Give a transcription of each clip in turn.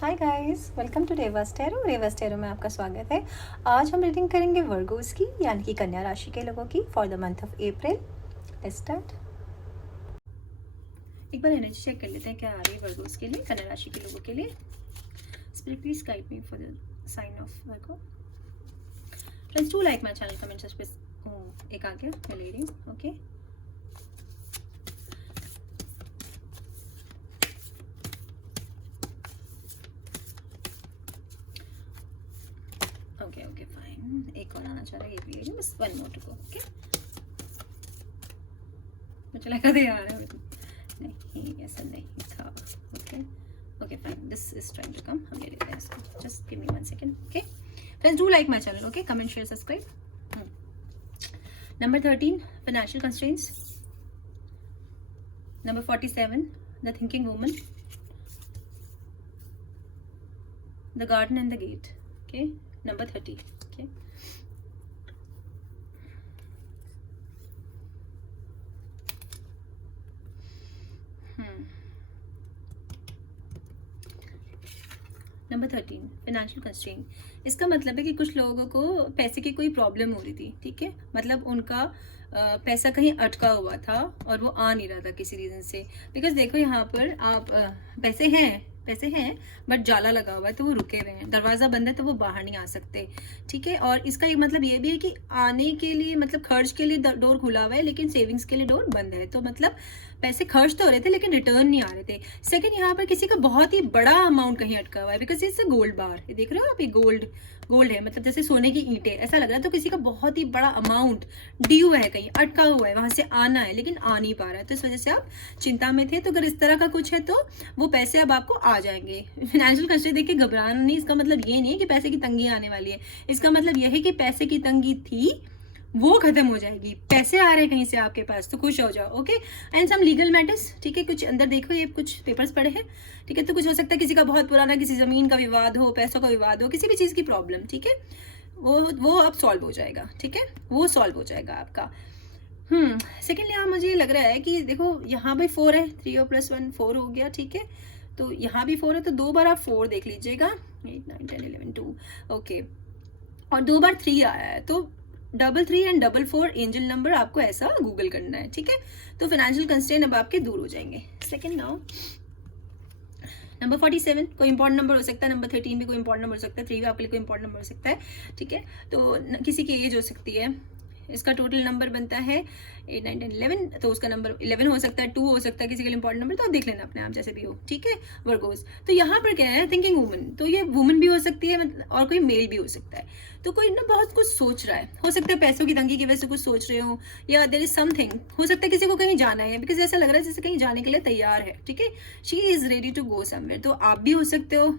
Hi guys, welcome to reverse tarot. Reverse tarot में आपका स्वागत है। आज हम रीडिंग करेंगे वर्गोस की, यानी कि कन्या राशि के लोगों की for the month of April. Let's start. एक बार एनर्जी चेक कर लेते हैं क्या आ रही है वर्गोस के लिए, कन्या राशि के लोगों के लिए। Spirit please guide me for the sign of Virgo. Friends do like my channel, comment subscribe. एक आ गया, मैं ले रही हूँ। Okay, okay okay fine. एक और आना चाह रहा है, एक भी ले रही हूँ, बस one more to go. Okay, मुझे लगा था यार नहीं, ऐसा नहीं था। Okay okay fine, this is trying to come. हम ले लेते हैं इसको, just give me 1 second. Okay friends, do like my channel. Okay, comment share subscribe. Number 13, financial constraints. Number 47, the thinking woman, the garden and the gate. Okay, number 30। Okay, number 13, financial constraint. इसका मतलब है कि कुछ लोगों को पैसे की कोई प्रॉब्लम हो रही थी। ठीक है, मतलब उनका पैसा कहीं अटका हुआ था और वो आ नहीं रहा था किसी रीज़न से। बिकॉज देखो यहाँ पर आप पैसे हैं बट जाला लगा हुआ है, तो वो रुके हुए हैं। दरवाज़ा बंद है तो वो बाहर नहीं आ सकते। ठीक है, और इसका एक मतलब ये भी है कि आने के लिए, मतलब खर्च के लिए डोर खुला हुआ है, लेकिन सेविंग्स के लिए डोर बंद है। तो मतलब पैसे खर्च तो हो रहे थे लेकिन रिटर्न नहीं आ रहे थे। सेकंड, यहाँ पर किसी का बहुत ही बड़ा अमाउंट कहीं अटका हुआ है। बिकॉज इट्स अ गोल्ड बार, ये देख रहे हो आप, ये गोल्ड है, मतलब जैसे सोने की ईंटें, ऐसा लग रहा है। तो किसी का बहुत ही बड़ा अमाउंट ड्यू है, कहीं अटका हुआ है, वहां से आना है लेकिन आ नहीं पा रहा है। तो इस वजह से आप चिंता में थे। तो अगर इस तरह का कुछ है तो वो पैसे अब आपको आ जाएंगे। फाइनेंशियल कंस्ट्रेंट देख के घबराना नहीं। इसका मतलब ये नहीं है कि पैसे की तंगी आने वाली है। इसका मतलब यह है कि पैसे की तंगी थी, वो खत्म हो जाएगी। पैसे आ रहे हैं कहीं से आपके पास, तो खुश हो जाओ। Okay, and some legal matters. ठीक है, कुछ अंदर देखो, ये कुछ पेपर्स पड़े हैं। ठीक है, तो कुछ हो सकता है किसी का बहुत पुराना, किसी जमीन का विवाद हो, पैसों का विवाद हो, किसी भी चीज़ की प्रॉब्लम। ठीक है, वो अब सॉल्व हो जाएगा। ठीक है, वो सॉल्व हो जाएगा आपका। सेकेंडली यहाँ मुझे लग रहा है कि देखो यहाँ भी 4 है, 3 और +1 4 हो गया। ठीक है, तो यहाँ भी 4 है, तो 2 बार आप 4 देख लीजिएगा। 8 9 10 11 2। ओके, और 2 बार 3 आया है, तो 3 एंड 4 एंजल नंबर आपको ऐसा गूगल करना है। ठीक है, तो फाइनेंशियल कंस्ट्रेंट अब आपके दूर हो जाएंगे। सेकेंड नाउ नंबर 47 कोई इंपॉर्टेंट नंबर हो सकता है। नंबर 13 भी कोई इंपॉर्टेंट नंबर हो सकता है। 3 भी आपके लिए कोई इंपॉर्टेंट नंबर हो सकता है। ठीक है, तो किसी की एज हो सकती है। इसका टोटल नंबर बनता है 8 9 10 11, तो उसका नंबर 11 हो सकता है, 2 हो सकता है, किसी के लिए इंपॉर्टेंट नंबर। तो आप देख लेना अपने आप, जैसे भी हो। ठीक है, वर्गोस। तो यहाँ पर क्या है, थिंकिंग वुमन, तो ये वुमन भी हो सकती है और कोई मेल भी हो सकता है। तो कोई ना बहुत कुछ सोच रहा है, हो सकता है पैसों की तंगी की वजह से कुछ सोच रहे हो, या देयर इज समथिंग। हो सकता है किसी को कहीं जाना है, बिकॉज ऐसा लग रहा है जैसे कहीं जाने के लिए तैयार है। ठीक है, she is ready to go somewhere, तो आप भी हो सकते हो।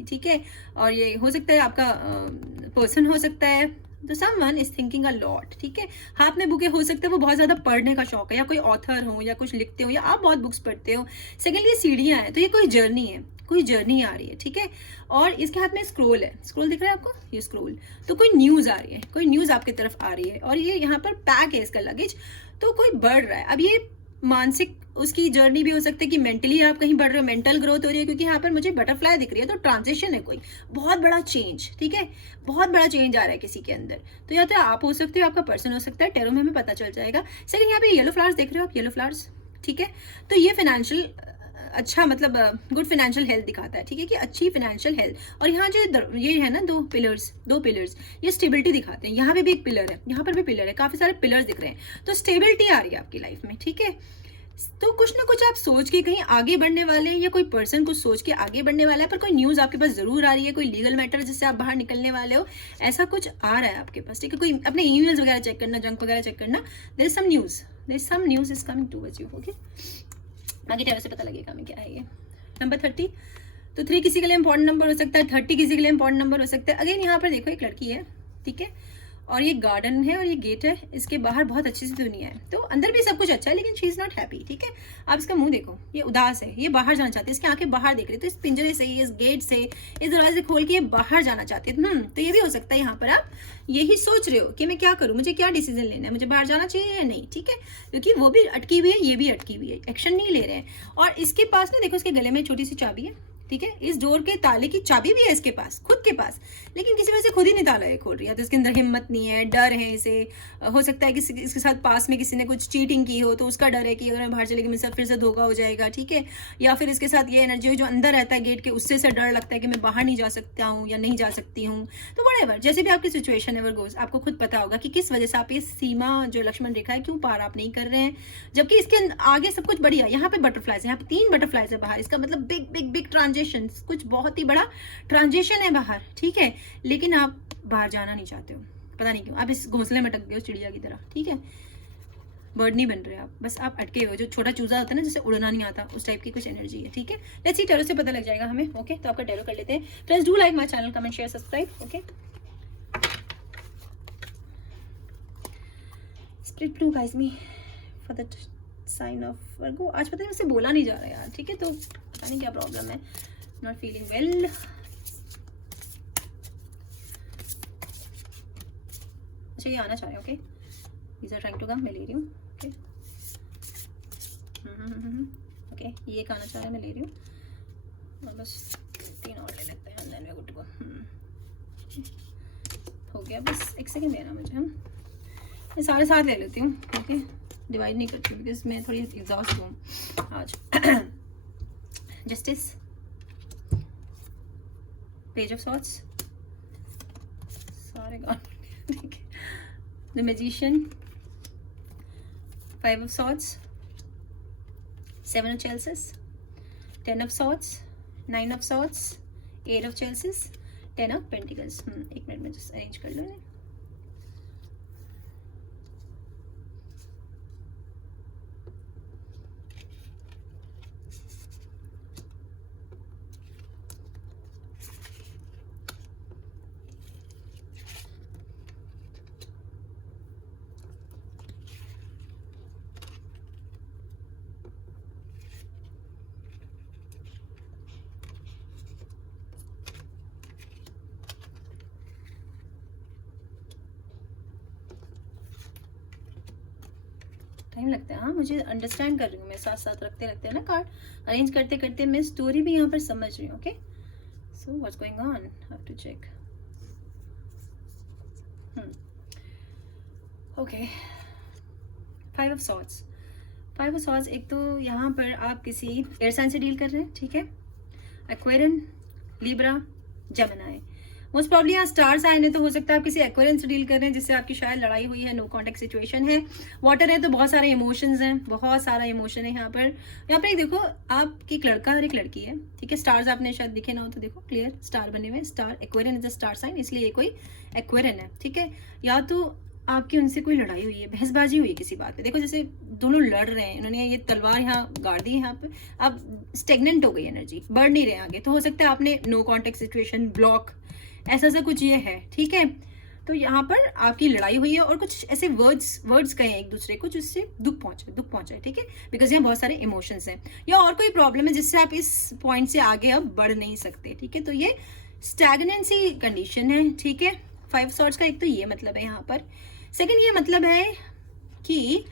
ठीक है, और ये हो सकता है आपका पर्सन हो सकता है। तो someone is thinking a lot. ठीक है, हाथ में बुके हो सकते हैं, वो बहुत ज्यादा पढ़ने का शौक है, या कोई ऑथर हो, या कुछ लिखते हो, या आप बहुत बुक्स पढ़ते हो। सेकेंडली ये सीढ़ियाँ हैं, तो ये कोई जर्नी है, कोई जर्नी आ रही है। ठीक है, और इसके हाथ में स्क्रोल है, स्क्रोल दिख रहा है आपको, ये स्क्रोल। तो कोई न्यूज आ रही है, कोई न्यूज आपकी तरफ आ रही है, और ये यहाँ पर पैक है इसका लगेज, तो कोई बढ़ रहा है। अब ये मानसिक उसकी जर्नी भी हो सकती है कि मेंटली आप कहीं बढ़ रहे हो, मेंटल ग्रोथ हो रही है, क्योंकि यहाँ पर मुझे बटरफ्लाई दिख रही है। तो ट्रांजिशन है, कोई बहुत बड़ा चेंज। ठीक है, बहुत बड़ा चेंज आ रहा है किसी के अंदर। तो या तो आप हो सकते हो, आपका पर्सन हो सकता है। टैरो में हमें पता चल जाएगा। सेकंड, यहाँ पे येलो फ्लावर्स देख रहे हो आप, येलो फ्लावर्स। ठीक है, तो ये फाइनेंशियल अच्छा, मतलब गुड फाइनेंशियल हेल्थ दिखाता है। ठीक है, कि अच्छी फाइनेंशियल हेल्थ। और यहाँ जो ये है ना, दो पिलर्स, ये स्टेबिलिटी दिखाते हैं। यहाँ पे भी एक पिलर है, यहाँ पर भी पिलर है, काफी सारे पिलर्स दिख रहे हैं। तो स्टेबिलिटी आ रही है आपकी लाइफ में। ठीक है, तो कुछ ना कुछ आप सोच के कहीं आगे बढ़ने वाले हैं, या कोई पर्सन कुछ सोच के आगे बढ़ने वाला है। पर कोई न्यूज आपके पास जरूर आ रही है, कोई लीगल मैटर जिससे आप बाहर निकलने वाले हो, ऐसा कुछ आ रहा है आपके पास। ठीक है, कोई अपने ईमेल्स वगैरह चेक करना, जंक वगैरह चेक करना। There is some news is coming towards you. Okay, बाकी टैरो से पता लगेगा हमें क्या है ये। नंबर 30, तो 3 किसी के लिए इंपॉर्टेंट नंबर हो सकता है, 30 किसी के लिए इंपॉर्टेंट नंबर हो सकता है। अगेन यहाँ पर देखो, एक लड़की है। ठीक है, और ये गार्डन है और ये गेट है, इसके बाहर बहुत अच्छी सी दुनिया है। तो अंदर भी सब कुछ अच्छा है, लेकिन शी इज नॉट हैप्पी। ठीक है, आप इसका मुंह देखो, ये उदास है, ये बाहर जाना चाहती है, इसकी आंखें बाहर देख रही है। तो इस पिंजरे से, इस गेट से, इस दरवाजे खोल के ये बाहर जाना चाहती है। तो ये भी हो सकता है यहाँ पर आप यही सोच रहे हो कि मैं क्या करूं, मुझे क्या डिसीजन लेना है, मुझे बाहर जाना चाहिए या नहीं। ठीक है, क्योंकि वो भी अटकी हुई है, ये भी अटकी हुई है, एक्शन नहीं ले रहे हैं। और इसके पास ना देखो, इसके गले में छोटी सी चाबी है। ठीक है, इस डोर के ताले की चाबी भी है इसके पास, खुद के पास, लेकिन किसी वजह से खुद ही नहीं ताला खोल रही है। तो इसके अंदर हिम्मत नहीं है, डर है इसे। हो सकता है कि इसके साथ पास में किसी ने कुछ चीटिंग की हो, तो उसका डर है कि अगर मैं बाहर चलेगी मेरे साथ फिर से धोखा हो जाएगा, ठीक है। या फिर इसके साथ ये एनर्जी हो जो अंदर रहता है गेट के, उससे डर लगता है कि मैं बाहर नहीं जा सकता हूँ या नहीं जा सकती हूँ। तो व्हाटएवर, जैसे भी आपकी सिचुएशन एवर गोज, आपको खुद पता होगा कि किस वजह से आप ये सीमा जो लक्ष्मण रेखा है क्यों पार आप नहीं कर रहे हैं। जबकि इसके आगे सब कुछ बढ़िया, यहाँ पे बटरफ्लाइज, यहाँ पे 3 बटरफ्लाइज है बाहर, इसका मतलब बिग बिग बिग ट्रांजेक्शन, कुछ बहुत ही बड़ा ट्रांजेक्शन है बाहर, ठीक है। लेकिन आप बाहर जाना नहीं चाहते हो, पता नहीं क्यों, आप इस घोंसले में अटक गए हो चिड़िया की तरह, ठीक है। बर्ड नहीं बन रहे आप, बस आप अटके हुए हो। जो छोटा चूजा होता है ना, जिसे उड़ना नहीं आता, उस टाइप की कुछ एनर्जी है, ठीक है। लेट्स सी, टैरो से पता लग जाएगा हमें। ओके, तो आपका टैरो कर लेते हैं। Friends, do like my channel, comment, share, subscribe. Okay, split blue guys me for the sign of Virgo. आज पता नहीं मुझसे बोला नहीं जा रहा यार, ठीक है, तो पता नहीं क्या प्रॉब्लम है, नॉट फीलिंग वेल। अच्छा, ये आना चाह रहे हैं, okay, these are trying to come, मैं ले रही हूँ। ओके, ओके, ये एक आना चाह रहा है, मैं ले रही हूँ। और बस 3 और ले लेते हैं, then we are good to go. हो गया, बस 1 सेकेंड देना मुझे। मैं सारे साथ ले लेती हूँ, ओके, डिवाइड नहीं करती हूँ बिकॉज मैं थोड़ी एग्जॉस्ट हूँ आज। जस्टिस, पेज ऑफ सॉर्ट्स, सारे ठीक है। The magician, 5 of swords, 7 of chalices, 10 of swords, 9 of swords, 8 of chalices, 10 of pentacles. 1 minute में जस्ट अरेंज कर लो इन्हें। टाइम लगता है, हाँ, मुझे अंडरस्टैंड कर रही हूँ मैं, साथ साथ रखते रखते हैं ना कार्ड, अरेंज करते करते मैं स्टोरी भी यहाँ पर समझ रही हूँ। Okay, so what's going on, have to check. Okay, 5 of swords. 5 of swords, एक तो यहाँ पर आप किसी एयर साइन से डील कर रहे हैं, ठीक है। Aquarian, Libra, Gemini. Most probably यहाँ स्टार साइन है, तो हो सकता है आप किसी एक्वेरियन से डील कर रहे हैं जिससे आपकी शायद लड़ाई हुई है, नो कॉन्टेक्ट सिचुएशन है। वाटर है तो बहुत सारे इमोशंस हैं, बहुत सारा इमोशन है यहाँ पर। यहाँ पर एक देखो, आपकी एक लड़का और एक लड़की है, ठीक है। स्टार्स आपने शायद दिखे ना हो तो देखो, क्लियर स्टार बने हुए, star, Aquarian is a star sign, इसलिए ये कोई एक्वेरियन है, ठीक है। या तो आपकी उनसे कोई लड़ाई हुई है, बहसबाजी हुई है किसी बात पे। देखो जैसे दोनों लड़ रहे हैं, इन्होंने ये तलवार यहाँ गाड़ दी, यहाँ पे अब स्टेगनेंट हो गई एनर्जी, बढ़ नहीं रहे आगे। तो हो सकता है आपने नो कॉन्टेक्ट सिचुएशन, ब्लॉक, ऐसा सा कुछ ये है, ठीक है। तो यहाँ पर आपकी लड़ाई हुई है और कुछ ऐसे वर्ड्स कहे एक दूसरे को जिससे दुख पहुंचा है, ठीक है। बिकॉज यहाँ बहुत सारे इमोशंस हैं, या और कोई प्रॉब्लम है जिससे आप इस पॉइंट से आगे अब बढ़ नहीं सकते, ठीक है। तो ये स्टैग्नेंसी कंडीशन है, ठीक है। 5 सॉर्ट्स का एक तो ये मतलब है यहाँ पर। सेकंड ये मतलब है कि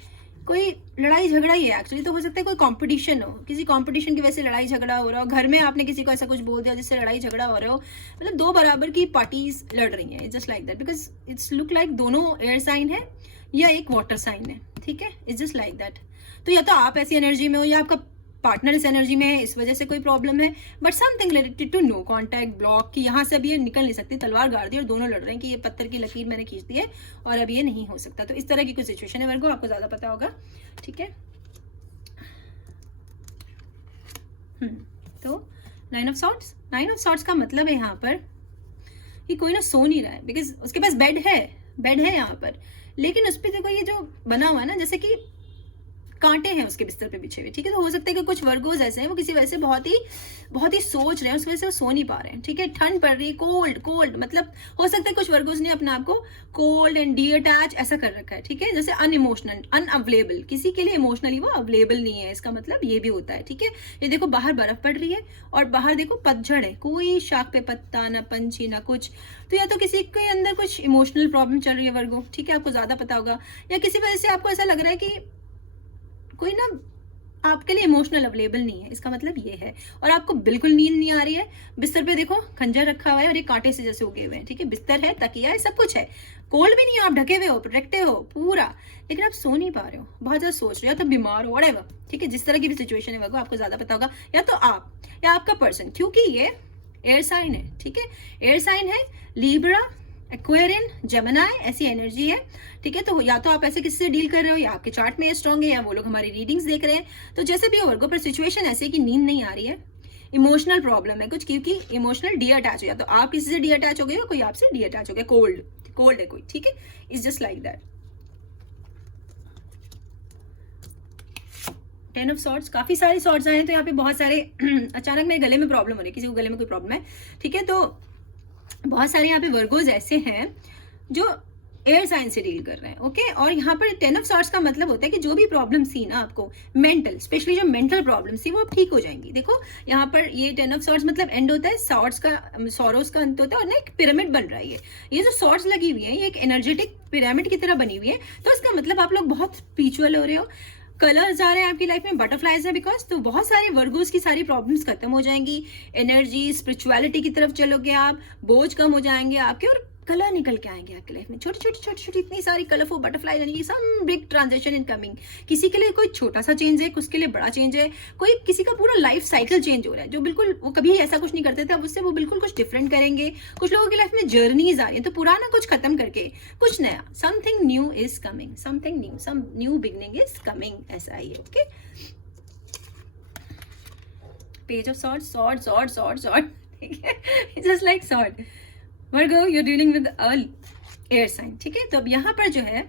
कोई लड़ाई झगड़ा ही है एक्चुअली। तो हो सकता है कोई कंपटीशन हो, किसी कंपटीशन की वजह से लड़ाई झगड़ा हो रहा हो, घर में आपने किसी को ऐसा कुछ बोल दिया जिससे लड़ाई झगड़ा हो रहा हो। मतलब 2 बराबर की पार्टीज लड़ रही हैं, just like that, because it's look like दोनों एयर साइन है या एक वाटर साइन है, ठीक है। It's just like that. तो या तो आप ऐसी एनर्जी में हो या आपका पार्टनर इस एनर्जी में है, इस वजह से कोई प्रॉब्लम है। But something related to no contact, block, कि यहाँ से अब ये निकल नहीं सकती, तलवार गाड़ दी और दोनों लड़ रहे हैं कि ये पत्थर की लकीर मैंने खींच दी है और अब ये नहीं हो सकता। तो इस तरह की कुछ सिचुएशन है वर्गो, आपको ज्यादा पता होगा, ठीक है। तो 9 ऑफ सॉर्ट्स, 9 ऑफ सॉर्ट्स का मतलब है यहाँ पर कि कोई ना सो नहीं रहा है, बिकॉज उसके पास बेड है यहाँ पर, लेकिन उस पर देखो ये जो बना हुआ है ना, जैसे कि कांटे हैं उसके बिस्तर पे बिछे हुए, ठीक है। तो हो सकता है कि कुछ वर्गोज ऐसे हैं, वो किसी वजह से बहुत ही सोच रहे हैं, उस वजह से वो सो नहीं पा रहे हैं, ठीक है। ठंड पड़ रही है, कोल्ड, मतलब हो सकता है कुछ वर्गोज ने अपने आप को कोल्ड एंड डिअटैच ऐसा कर रखा है, ठीक है। जैसे अनइमोशनल, अनअवेलेबल, किसी के लिए इमोशनली वो अवेलेबल नहीं है, इसका मतलब ये भी होता है, ठीक है। ये देखो बाहर बर्फ पड़ रही है और बाहर देखो पतझड़ है, कोई शाख पे पत्ता, ना पंछी, ना कुछ। तो या तो किसी के अंदर कुछ इमोशनल प्रॉब्लम चल रही है वर्गो, ठीक है, आपको ज्यादा पता होगा। या किसी वजह से आपको ऐसा लग रहा है कि कोई ना आपके लिए इमोशनल अवेलेबल नहीं है, इसका मतलब ये है। और आपको बिल्कुल नींद नहीं आ रही है, बिस्तर पे देखो खंजर रखा हुआ है और ये कांटे से जैसे उगे हुए हैं, ठीक है, बिस्तर है, तकिया है, सब कुछ है, कोल्ड भी नहीं है, आप ढके हुए हो, प्रोटेक्टेड हो पूरा, लेकिन आप सो नहीं पा रहे हो, बहुत ज्यादा सोच रहे हो, तो बीमार हो, व्हाटएवर, ठीक है, जिस तरह की भी सिचुएशन है वो आपको ज्यादा पता होगा, या तो आप या आपका पर्सन, क्योंकि ये एयर साइन है, ठीक है, एयर साइन है, लिब्रा, एक्वेरियन, जेमिनी, ऐसी एनर्जी है, ठीक है। तो या तो आप ऐसे किसी से डील कर रहे हो, या आपके चार्ट में स्ट्रॉन्ग है, या वो लोग हमारी रीडिंग्स देख रहे हैं, तो जैसे भी हो वर्गो, पर सिचुएशन ऐसे कि नींद नहीं आ रही है, इमोशनल प्रॉब्लम है कुछ, क्योंकि इमोशनल डी अटैच हो, या तो आप किसी से डी अटैच हो गए हो, कोई आपसे डी अटैच हो गया, कोल्ड है कोई, ठीक है, it's just like that. 10 of swords, काफी सारे सॉर्ट्स आए हैं, तो यहाँ पे बहुत सारे अचानक मेरे गले में प्रॉब्लम हो रही है, किसी को गले में कोई प्रॉब्लम है, ठीक है, तो बहुत सारे यहाँ पे वर्गोज ऐसे हैं जो एयर साइन से डील कर रहे हैं, ओके। और यहाँ पर 10 ऑफ सॉर्ट्स का मतलब होता है कि जो भी प्रॉब्लम थी ना आपको मेंटल, स्पेशली जो मेंटल प्रॉब्लम थी, वो अब ठीक हो जाएंगी। देखो यहाँ पर ये 10 ऑफ सॉर्ट्स मतलब एंड होता है, सॉर्ट्स का सॉरोस का अंत होता है, और ना एक पिरामिड बन रहा है, ये जो सॉर्ट्स लगी हुई है ये एक एनर्जेटिक पिरामिड की तरह बनी हुई है, तो इसका मतलब आप लोग बहुत स्पिरिचुअल हो रहे हो, कलर्स आ रहे हैं आपकी लाइफ में, बटरफ्लाइज है, बिकॉज तो बहुत सारे वर्गोस की सारी प्रॉब्लम्स खत्म हो जाएंगी, एनर्जी स्पिरिचुअलिटी की तरफ चलोगे आप, बोझ कम हो जाएंगे आपके, और कलर निकल के आएंगे आपकी लाइफ में, छोटी छोटी इतनी सारी कलरफुल बटरफ्लाई यानी some big transaction incoming. किसी के लिए कोई छोटा सा चेंज है, कुछ के लिए बड़ा चेंज है, कोई किसी का पूरा लाइफ साइकिल चेंज हो रहा है, जो बिल्कुल वो कभी ऐसा कुछ नहीं करते थे, अब उससे वो बिल्कुल कुछ डिफरेंट करेंगे। कुछ लोगों की लाइफ में जर्नीज आ रही है, तो पुराना कुछ खत्म करके कुछ नया, something new is coming, something new, some new beginning is coming, ऐसा ही है, ओके। पेज ऑफ सॉर्ड, ठीक है, just like sword. Virgo, you're dealing with a air sign, ठीक है। तो अब यहाँ पर जो है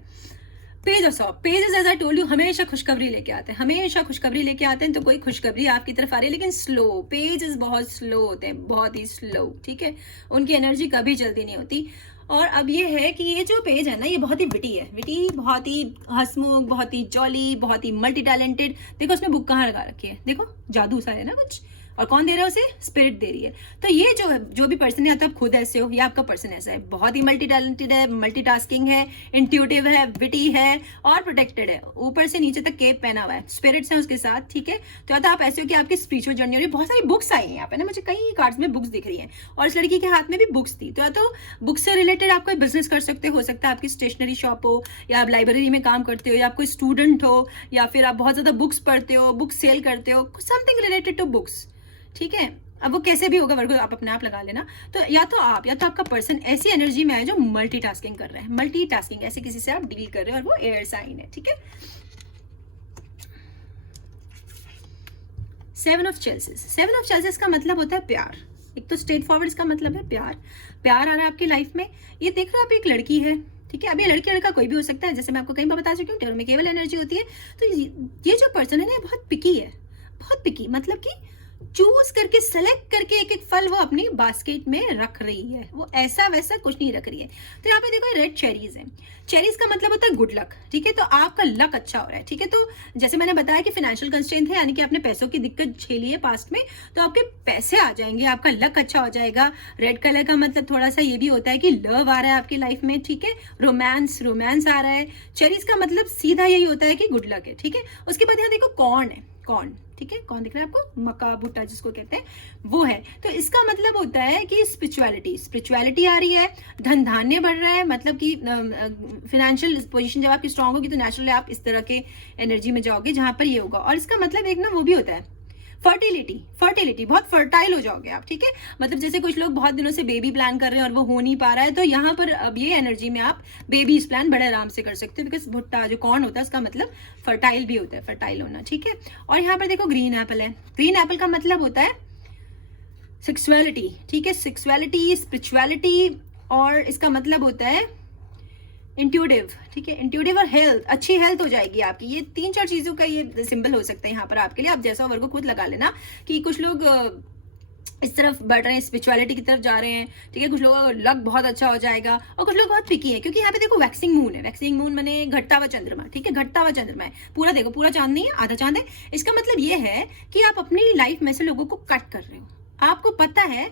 page of sword, pages as I told you हमेशा खुशखबरी लेके आते हैं, हमेशा खुशखबरी लेके आते हैं, तो कोई खुशखबरी आपकी तरफ आ रही है, लेकिन स्लो, पेजेस बहुत स्लो होते हैं, बहुत ही स्लो, ठीक है, उनकी एनर्जी कभी जल्दी नहीं होती। और अब ये है कि ये जो पेज है ना, ये बहुत ही विटी है, विटी, बहुत ही हंसमुख, बहुत ही जॉली, बहुत ही मल्टी टैलेंटेड। देखो उसमें बुक कहाँ लगा रखी है, देखो जादू सा है ना कुछ, और कौन दे रहा है उसे, स्पिरिट दे रही है। तो ये जो भी पर्सन है, या तो आप खुद ऐसे हो या आपका पर्सन ऐसा है, बहुत ही मल्टी टैलेंटेड है, मल्टीटास्किंग है, इंट्यूटिव है, विटी है, और प्रोटेक्टेड है, ऊपर से नीचे तक केप पहना हुआ है, स्पिरिट्स हैं उसके साथ, ठीक है। तो या तो आप ऐसे हो कि आपकी स्पिरिचुअल जर्नी हो रही है, बहुत सारी बुक्स आई हैं यहाँ पे ना, मुझे कई कार्ड्स में बुक्स दिख रही हैं, और इस लड़की के हाथ में भी बुक्स थी, तो या तो बुक से रिलेटेड आप कोई बिजनेस कर सकते हो सकता है आपकी स्टेशनरी शॉप हो, या आप लाइब्रेरी में काम करते हो, या आप कोई स्टूडेंट हो, या फिर आप बहुत ज्यादा बुक्स पढ़ते हो, बुक्स सेल करते हो, समथिंग रिलेटेड टू बुक्स, ठीक है। अब वो कैसे भी होगा वर्गो, आप अपने आप लगा लेना। तो या तो आप या तो आपका पर्सन ऐसी एनर्जी में है जो मल्टीटास्किंग कर रहा है, मल्टीटास्किंग, ऐसे किसी से आप डील कर रहे हो, और वो एयर साइन है, ठीक है। 7 ऑफ चेल्सिस का मतलब होता है प्यार। एक तो स्ट्रेट फॉरवर्ड इसका मतलब है प्यार, प्यार आ रहा है आपकी लाइफ में। ये देख रहे हो आप, एक लड़की है, ठीक है, अब ये लड़की लड़का कोई भी हो सकता है, जैसे मैं आपको कई बार बता चुकी हूँ, टेरो में केवल एनर्जी होती है। तो ये जो पर्सन है ना, बहुत पिकी है, बहुत पिकी, मतलब कि चूज करके सेलेक्ट करके एक एक फल वो अपनी बास्केट में रख रही है, वो ऐसा वैसा कुछ नहीं रख रही है। तो यहाँ पे देखो रेड चेरीज है, चेरीज का मतलब होता है गुड लक, ठीक है, तो आपका लक अच्छा हो रहा है, ठीक है। तो जैसे मैंने बताया कि फाइनेंशियल कंस्ट्रेंट है, यानी कि आपने पैसों की दिक्कत झेली है पास्ट में, तो आपके पैसे आ जाएंगे, आपका लक अच्छा हो जाएगा। रेड कलर का मतलब थोड़ा सा ये भी होता है कि लव आ रहा है आपकी लाइफ में, ठीक है, रोमांस आ रहा है। चेरीज का मतलब सीधा यही होता है कि गुड लक है, ठीक है। उसके बाद यहाँ देखो कॉर्न है, कॉर्न, ठीक है, कौन दिख रहा है आपको, मक्का भुट्टा जिसको कहते हैं, वो है। तो इसका मतलब होता है कि स्पिरिचुअलिटी आ रही है, धन धान्य बढ़ रहा है, मतलब कि फाइनेंशियल पोजीशन जब आपकी स्ट्रांग होगी तो नेचुरली आप इस तरह के एनर्जी में जाओगे जहां पर ये होगा। और इसका मतलब एक ना वो भी होता है फर्टिलिटी, बहुत फर्टाइल हो जाओगे आप, ठीक है। मतलब जैसे कुछ लोग बहुत दिनों से बेबी प्लान कर रहे हैं और वो हो नहीं पा रहा है, तो यहाँ पर अब ये एनर्जी में आप बेबीज प्लान बड़े आराम से कर सकते हो, बिकॉज भुट्टा जो कॉर्न होता है उसका मतलब फर्टाइल भी होता है, फर्टाइल होना, ठीक है। और यहाँ पर देखो ग्रीन एप्पल है, ग्रीन एप्पल का मतलब होता है सेक्सुअलिटी, ठीक है, सेक्सुअलिटी, स्पिरिचुअलिटी, और इसका मतलब होता है इंट्यूटिव, ठीक है, इंट्यूटिव और हेल्थ, अच्छी हेल्थ हो जाएगी आपकी। ये 3-4 चीजों का ये सिंबल हो सकता है यहाँ पर आपके लिए, आप जैसा वर्ग को खुद लगा लेना कि कुछ लोग इस तरफ बढ़ रहे हैं, स्पिरिचुअलिटी की तरफ जा रहे हैं, ठीक है, कुछ लोगों का लक बहुत अच्छा हो जाएगा, और कुछ लोग बहुत पिकी है, क्योंकि यहाँ पे देखो वैक्सिंग मून है, वैक्सिंग मून माने घटता हुआ चंद्रमा, ठीक है, घटता हुआ चंद्रमा है, पूरा देखो, पूरा चांद नहीं है, आधा चांद है। इसका मतलब ये है कि आप अपनी लाइफ में से लोगों को कट कर रहे हो, आपको पता है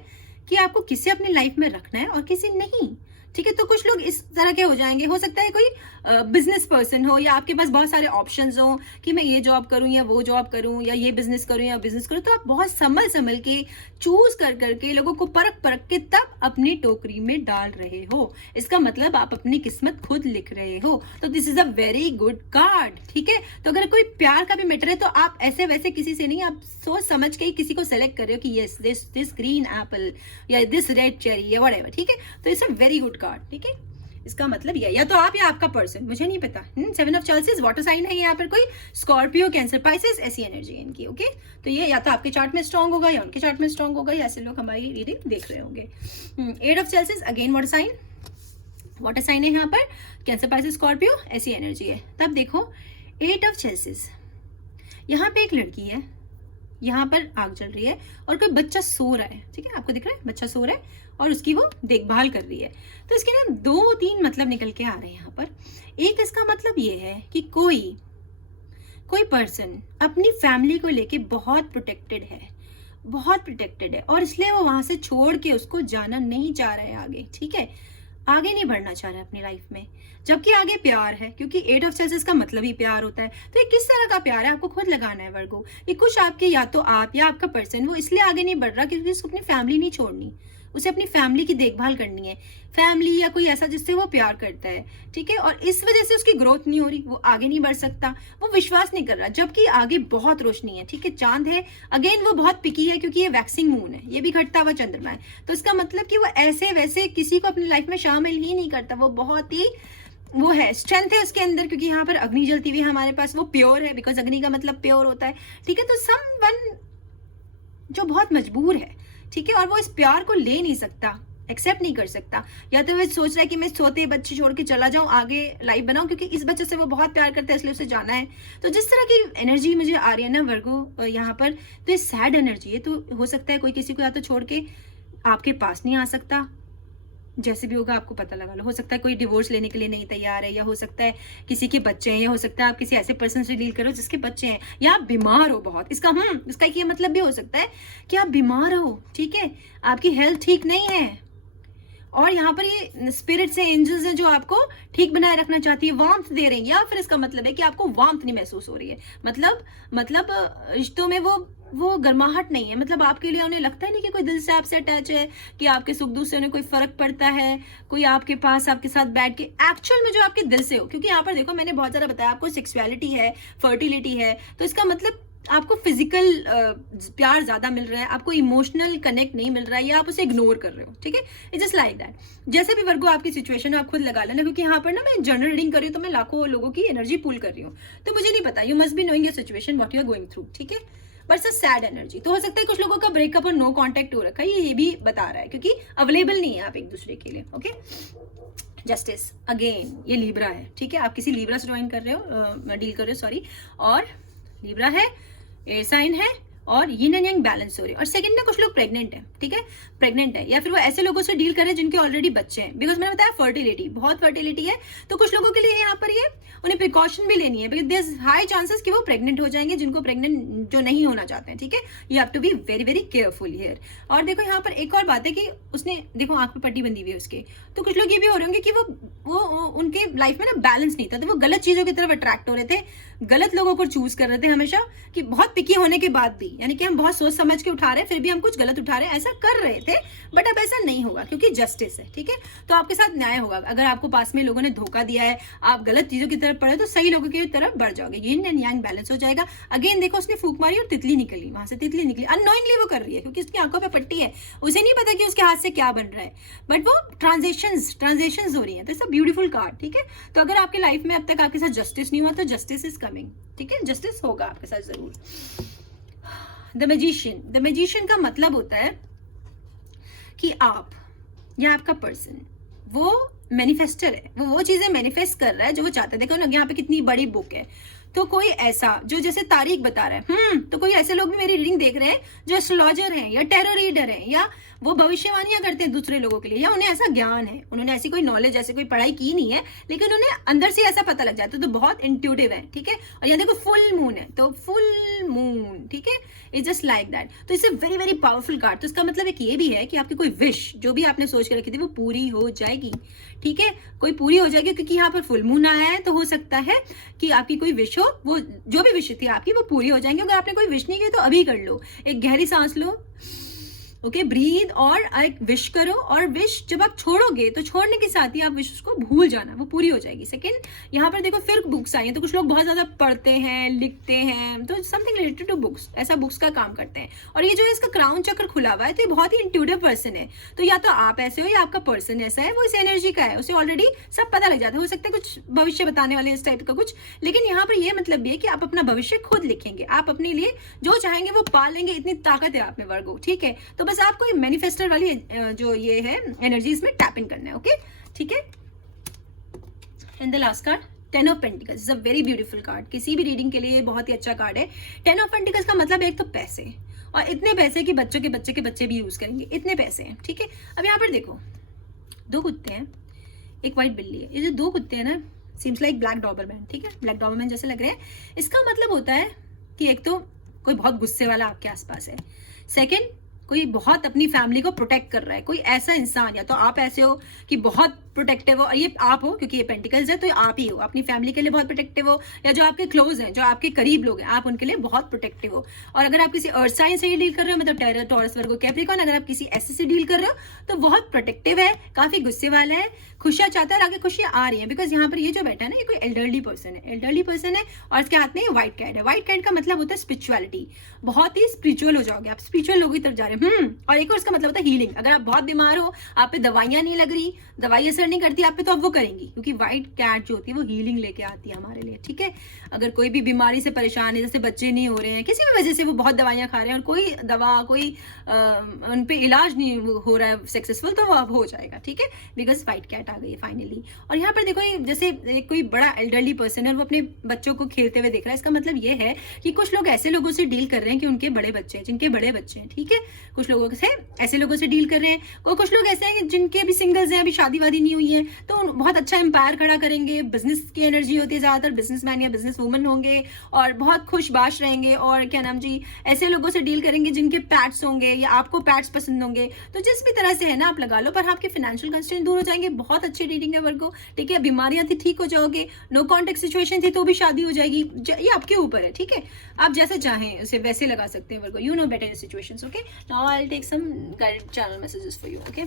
कि आपको किसे अपनी लाइफ में रखना है और किसे नहीं, ठीक है। तो कुछ लोग इस तरह के हो जाएंगे, हो सकता है कोई बिजनेस पर्सन हो या आपके पास बहुत सारे ऑप्शंस हो कि मैं ये जॉब करूं या वो जॉब करूं या ये बिजनेस करूं या बिजनेस करूं, तो आप बहुत संभल के चूज कर करके लोगों को परख के तब अपनी टोकरी में डाल रहे हो। इसका मतलब आप अपनी किस्मत खुद लिख रहे हो। तो this is a very good card, ठीक है। तो अगर कोई प्यार का भी मैटर है तो आप ऐसे वैसे किसी से नहीं, आप सोच समझ के ही किसी को सेलेक्ट कर रहे हो कि यस दिस ग्रीन एप्पल या दिस रेड चेरी या व्हाटएवर, ठीक है। तो it's a very good card, ठीक है। इसका मतलब ये या तो आप या आपका पर्सन, मुझे नहीं पता। 7 ऑफ चेल्सिस वाटर साइन है यहाँ पर, कोई स्कॉर्पियो, कैंसर, पाइसेस, ऐसी एनर्जी है इनकी, ओके। तो ये या तो आपके चार्ट में स्ट्रांग होगा या उनके चार्ट में स्ट्रांग होगा, या ऐसे लोग हमारी रीडिंग देख रहे होंगे। 8 ऑफ चेल्सिस अगेन वाटर साइन है यहाँ पर, कैंसर, पाइसेस, स्कॉर्पियो, ऐसी एनर्जी है। तब देखो 8 ऑफ चेल्सिस, यहाँ पे एक लड़की है, यहाँ पर आग जल रही है और कोई बच्चा सो रहा है, ठीक है। आपको दिख रहा है बच्चा सो रहा है और उसकी वो देखभाल कर रही है। तो इसके ना 2-3 मतलब निकल के आ रहे हैं यहाँ पर। एक इसका मतलब ये है कि कोई पर्सन अपनी फैमिली को लेके बहुत प्रोटेक्टेड है और इसलिए वो वहां से छोड़ के उसको जाना नहीं चाह रहा है आगे, ठीक है। आगे नहीं बढ़ना चाह रहा है अपनी लाइफ में, जबकि आगे प्यार है, क्योंकि 8 ऑफ चेल्सिस का मतलब ही प्यार होता है। तो ये किस तरह का प्यार है आपको खुद लगाना है वर्गो। ये कुछ आपके या तो आप या आपका पर्सन वो इसलिए आगे नहीं बढ़ रहा क्योंकि उसको अपनी फैमिली नहीं छोड़नी, उसे अपनी फैमिली की देखभाल करनी है, फैमिली या कोई ऐसा जिससे वो प्यार करता है, ठीक है। और इस वजह से उसकी ग्रोथ नहीं हो रही, वो आगे नहीं बढ़ सकता, वो विश्वास नहीं कर रहा, जबकि आगे बहुत रोशनी है, ठीक है। चांद है, अगेन वो बहुत पिकी है क्योंकि ये वैक्सिंग मून है, ये भी घटता हुआ चंद्रमा है। तो इसका मतलब कि वो ऐसे वैसे किसी को अपनी लाइफ में शामिल ही नहीं करता, वो बहुत ही वो है, स्ट्रेंथ है उसके अंदर, क्योंकि यहाँ पर अग्नि जलती हुई है हमारे पास, वो प्योर है, बिकॉज अग्नि का मतलब प्योर होता है, ठीक है। तो समवन जो बहुत मजबूर है, ठीक है, और वो इस प्यार को ले नहीं सकता, एक्सेप्ट नहीं कर सकता, या तो वो सोच रहा है कि मैं सोते बच्चे छोड़ के चला जाऊं, आगे लाइफ बनाऊं, क्योंकि इस बच्चे से वो बहुत प्यार करता है इसलिए उसे जाना है। तो जिस तरह की एनर्जी मुझे आ रही है ना वर्गो यहाँ पर, तो ये सैड एनर्जी है। तो हो सकता है कोई किसी को या तो छोड़ के आपके पास नहीं आ सकता, जैसे भी होगा आपको पता लगा लो। हो सकता है कोई डिवोर्स लेने के लिए नहीं तैयार है, या हो सकता है किसी के बच्चे हैं, या हो सकता है आप किसी ऐसे पर्सन से डील करो जिसके बच्चे हैं, या आप बीमार हो बहुत। इसका ये मतलब भी हो सकता है कि आप बीमार हो, ठीक है, आपकी हेल्थ ठीक नहीं है, और यहाँ पर ये स्पिरिट्स है, एंजल्स हैं जो आपको ठीक बनाए रखना चाहती है, वार्मथ दे रही है। या फिर इसका मतलब है कि आपको वार्मथ नहीं महसूस हो रही है, मतलब रिश्तों में वो गर्माहट नहीं है, मतलब आपके लिए उन्हें लगता है नहीं कि कोई दिल से आपसे अटैच है, कि आपके सुख दुख से उन्हें कोई फर्क पड़ता है, कोई आपके पास आपके साथ बैठ के एक्चुअल में जो आपके दिल से हो। क्योंकि यहाँ पर देखो मैंने बहुत ज्यादा बताया आपको सेक्सुअलिटी है, फर्टिलिटी है, तो इसका मतलब आपको फिजिकल प्यार ज्यादा मिल रहा है, आपको इमोशनल कनेक्ट नहीं मिल रहा है, या आप उसे इग्नोर कर रहे हो, ठीक है। It's just like that. जैसे भी वर्गो आपकी सिचुएशन है आप खुद लगा लेना, क्योंकि यहाँ पर ना मैं जनरल रीडिंग कर रही हूँ, तो मैं लाखों लोगों की एनर्जी पूल कर रही हूँ, तो मुझे नहीं पता, you must be knowing your situation what you are going through, ठीक है। But it's sad energy. तो हो सकता है कुछ लोगों का ब्रेकअप और नो कॉन्टेक्ट हो रखा है, ये भी बता रहा है, क्योंकि अवेलेबल नहीं है आप एक दूसरे के लिए, ओके। जस्टिस अगेन ये लीब्रा है, ठीक है, आप किसी लीब्रा से ज्वाइन कर रहे हो, डील कर रहे हो, सॉरी, और लीब्रा है, एयर साइन है, और यिन एंड यांग बैलेंस हो रही है। और सेकंड ना कुछ लोग प्रेग्नेंट है, ठीक है, प्रेग्नेंट है, या फिर वो ऐसे लोगों से डील कर रहे हैं जिनके ऑलरेडी बच्चे हैं, बिकॉज मैंने बताया फर्टिलिटी, बहुत फर्टिलिटी है। तो कुछ लोगों के लिए यहाँ पर ये उन्हें प्रिकॉशन भी लेनी है, because there is high chances कि वो प्रेग्नेंट हो जाएंगे, जिनको प्रेग्नेंट जो नहीं होना चाहते हैं, ठीक है। You have to be very very careful here. और देखो यहाँ पर एक और बात है कि उसने देखो आंख पे पट्टी बंदी हुई है उसके, तो कुछ लोग ये भी हो रहे होंगे कि वो उनके लाइफ में ना बैलेंस नहीं था, तो वो गलत चीजों की तरफ अट्रैक्ट हो रहे थे, गलत लोगों को चूज कर रहे थे हमेशा, कि बहुत पिकी होने के बाद भी, यानी कि हम बहुत सोच समझ के उठा रहे हैं, फिर भी हम कुछ गलत उठा रहे हैं, ऐसा कर रहे थे। बट अब ऐसा नहीं होगा, क्योंकि जस्टिस है, ठीक है। तो आपके साथ न्याय होगा। अगर आपको पास में लोगों ने धोखा दिया है, आप गलत चीजों की तरफ पड़े, तो सही लोगों की तरफ बढ़ जाओगे, यिन एंड यांग बैलेंस हो जाएगा। अगेन देखो उसने फूंक मारी और तितली निकली, वहां से तितली निकली, अननोइंगली वो कर रही है, क्योंकि उसकी आंखों पे पट्टी है, उसे नहीं पता कि उसके हाथ से क्या बन रहा है, बट वो ट्रांजेक्शंस हो रही है। तो इट्स अ ब्यूटीफुल कार्ड, ठीक है। तो अगर आपके लाइफ में अब तक आपके साथ जस्टिस नहीं हुआ, तो जस्टिस इज कमिंग, ठीक है, जस्टिस होगा आपके साथ जरूर। द मैजिशियन का मतलब होता है कि आप या आपका पर्सन वो मैनिफेस्टर है, वो चीजें मैनिफेस्ट कर रहा है जो वो चाहता है। देखो ना यहाँ पे कितनी बड़ी बुक है। तो कोई ऐसा जो जैसे तारीख बता रहा है, तो कोई ऐसे लोग भी मेरी रीडिंग देख रहे हैं जो एस्ट्रोलॉजर हैं या टैरो रीडर हैं, या वो भविष्यवाणियां करते हैं दूसरे लोगों के लिए, या उन्हें ऐसा ज्ञान है, उन्होंने ऐसी कोई नॉलेज, ऐसी कोई पढ़ाई की नहीं है, लेकिन उन्हें अंदर से ऐसा पता लग जाता है, तो बहुत इंट्यूटिव है, ठीक है। और यहाँ देखो फुल मून है, तो फुल मून, ठीक है, इट्स जस्ट लाइक दैट। तो इससे वेरी वेरी पावरफुल कार्ड। तो इसका मतलब एक ये भी है कि आपकी कोई विश जो भी आपने सोच के रखी थी वो पूरी हो जाएगी, ठीक है, कोई पूरी हो जाएगी, क्योंकि यहाँ पर फुल मून आया है। तो हो सकता है कि आपकी कोई विश हो, वो जो भी विश थी आपकी वो पूरी हो जाएंगी। अगर आपने कोई विश नहीं की तो अभी कर लो, एक गहरी सांस लो, ओके, ब्रीद, और एक विश करो, और विश जब आप छोड़ोगे तो छोड़ने के साथ ही आप विश को भूल जाना, वो पूरी हो जाएगी। सेकंड, यहाँ पर देखो फिर बुक्स आई हैं, तो कुछ लोग बहुत ज्यादा पढ़ते हैं, लिखते हैं, तो समथिंग रिलेटेड टू बुक्स, ऐसा बुक्स का काम करते हैं। और ये जो है इसका क्राउन चक्र खुला हुआ है, तो ये बहुत ही इंट्यूटिव पर्सन है। तो या तो आप ऐसे हो या आपका पर्सन ऐसा है, वो इस एनर्जी का है, उसे ऑलरेडी सब पता लग जाता है। हो सकता है कुछ भविष्य बताने वाले इस टाइप का कुछ, लेकिन यहाँ पर ये मतलब भी है कि आप अपना भविष्य खुद लिखेंगे, आप अपने लिए जो चाहेंगे वो पा लेंगे, इतनी ताकत है आप में वर्गो, ठीक है। तो बस आपको मैनिफेस्टर वाली जो ये है एनर्जी, इसमें टैप इन करना है, ओके, ठीक है। And the last card, ten of pentacles, is a very beautiful card, किसी भी रीडिंग के लिए बहुत ही अच्छा कार्ड है। टेन ऑफ पेंटिकल्स का मतलब एक तो पैसे, और इतने पैसे कि बच्चों के बच्चे के बच्चे भी यूज करेंगे, इतने पैसे हैं, ठीक है। अब यहाँ पर देखो दो कुत्ते हैं, एक व्हाइट बिल्ली है। ये जो दो कुत्ते हैं ना, सीम्स लाइक ब्लैक डॉबरमैन, ठीक है, ब्लैक डॉबरमैन जैसे लग रहे हैं। इसका मतलब होता है कि एक तो कोई बहुत गुस्से वाला आपके आसपास है, सेकेंड कोई बहुत अपनी फैमिली को प्रोटेक्ट कर रहा है, कोई ऐसा इंसान, या तो आप ऐसे हो कि बहुत प्रोटेक्टिव हो, और ये आप हो क्योंकि ये पेंटिकल्स है, तो आप ही हो, अपनी फैमिली के लिए बहुत प्रोटेक्टिव हो, या जो आपके क्लोज हैं, जो आपके करीब लोग हैं, आप उनके लिए बहुत प्रोटेक्टिव हो। और अगर आप किसी अर्थ साइन से ही डील कर रहे हो, मतलब टॉरस, वर्गो, कैप्रिकॉर्न, अगर आप किसी ऐसे से डील कर रहे हो तो बहुत प्रोटेक्टिव है, काफी गुस्से वाला है, खुशियां चाहता है, और आगे खुशियां आ रही है, बिकॉज यहाँ पर ये जो बैठा है ना, ये कोई एल्डरली पर्सन है, एल्डरली पर्सन है, और इसके हाथ में व्हाइट कैट है। व्हाइट कैट का मतलब होता है स्पिरिचुअलिटी, बहुत ही स्पिरिचुअल हो जाओगे आप, स्पिरिचुअल लोगों की तरफ जा रहे हैं। और एक और इसका मतलब होता है हीलिंग, अगर आप बहुत बीमार हो, आप पे दवाइयां नहीं लग रही, दवाई असर नहीं करती आप पे, तो अब वो करेंगी, क्योंकि व्हाइट कैट जो होती है वो हीलिंग लेके आती है हमारे लिए, ठीक है। अगर कोई भी बीमारी से परेशान है, जैसे बच्चे नहीं हो रहे हैं, किसी भी वजह से वो बहुत दवाइयां खा रहे हैं और कोई दवा, कोई उन पे इलाज नहीं हो रहा है सक्सेसफुल, तो वो अब हो जाएगा, ठीक है, बिकॉज व्हाइट कैट आ गई है फाइनली। और यहाँ पर देखो जैसे कोई बड़ा एल्डरली पर्सन है, वो अपने बच्चों को खेलते हुए देख रहा है, इसका मतलब ये है कि कुछ लोग ऐसे लोगों से डील कर रहे हैं कि उनके बड़े बच्चे हैं, जिनके बड़े बच्चे हैं, ठीक है, कुछ लोगों से ऐसे लोगों से डील कर रहे हैं। और कुछ लोग ऐसे हैं जिनके अभी सिंगल्स हैं, अभी शादी वादी नहीं हुई है, तो बहुत अच्छा एम्पायर खड़ा करेंगे। बिजनेस की एनर्जी होती है, ज्यादातर बिजनेसमैन या बिजनेस वुमन होंगे, और बहुत खुशबाश रहेंगे, और क्या नाम जी, ऐसे लोगों से डील करेंगे जिनके पैट्स होंगे, या आपको पैट्स पसंद होंगे। तो जिस भी तरह से है ना आप लगा लो, पर आपके फाइनेंशियल कंस्ट्रेंट दूर हो जाएंगे। बहुत अच्छी रीडिंग है वर्गो, ठीक है। बीमारियां थी, ठीक हो जाओगे, नो कॉन्टेक्ट सिचुएशन थी तो भी शादी हो जाएगी, ये आपके ऊपर है, ठीक है, आप जैसे चाहें उसे वैसे लगा सकते हैं वर्गो, you know better situations, okay. Now I will take some guided channel messages for you, okay.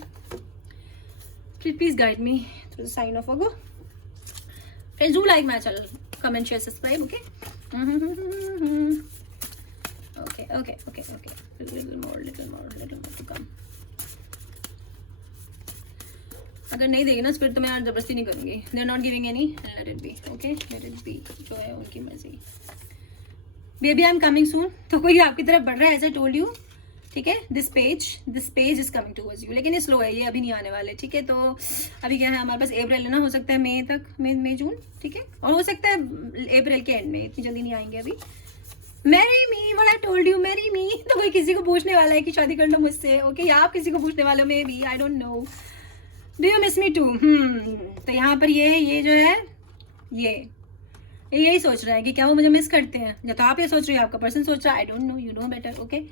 Please guide me through the sign of Virgo. Friends, do like my channel, comment, share, subscribe, okay? Okay. Little more to come. अगर नहीं देगी ना spirit तो मैं जबरदस्ती नहीं करूंगी। They are not giving any, let it be, okay? Let it be. जो है उनकी मर्जी। Baby, I'm coming soon. तो कोई आपकी तरफ बढ़ रहा है, ऐसा told you. ठीक है, this page is coming towards you, लेकिन ये स्लो है, ये अभी नहीं आने वाले, ठीक है। तो अभी क्या है हमारे पास, अप्रैल है ना, हो सकता है मई तक, मई जून, ठीक है, और हो सकता है अप्रैल के एंड में, इतनी जल्दी नहीं आएंगे अभी। Marry me, what I told you, marry me. तो कोई किसी को पूछने वाला है कि शादी कर लो मुझसे, ओके, या आप किसी को पूछने वाले हो, maybe, I don't know, do you miss me too. तो यहाँ पर ये जो है, ये यही सोच रहा है कि क्या वो मुझे मिस करते हैं, या तो आप ये सोच रहे हो, आपका पर्सन सोच रहा है, आई don't no, you know better, okay.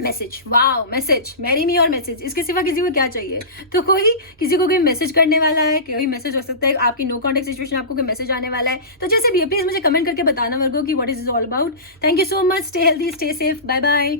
Message, wow, message, marry me और मैसेज, इसके सिवा किसी को क्या चाहिए। तो कोई किसी को कोई मैसेज करने वाला है, कोई मैसेज हो सकता है आपकी नो कॉन्टेक्ट सिचुएशन, आपको कोई मैसेज आने वाला है, तो जैसे भी प्लीज मुझे कमेंट करके बताना वर्गो कि what is is all about. Thank you so much, stay healthy, stay safe, bye bye.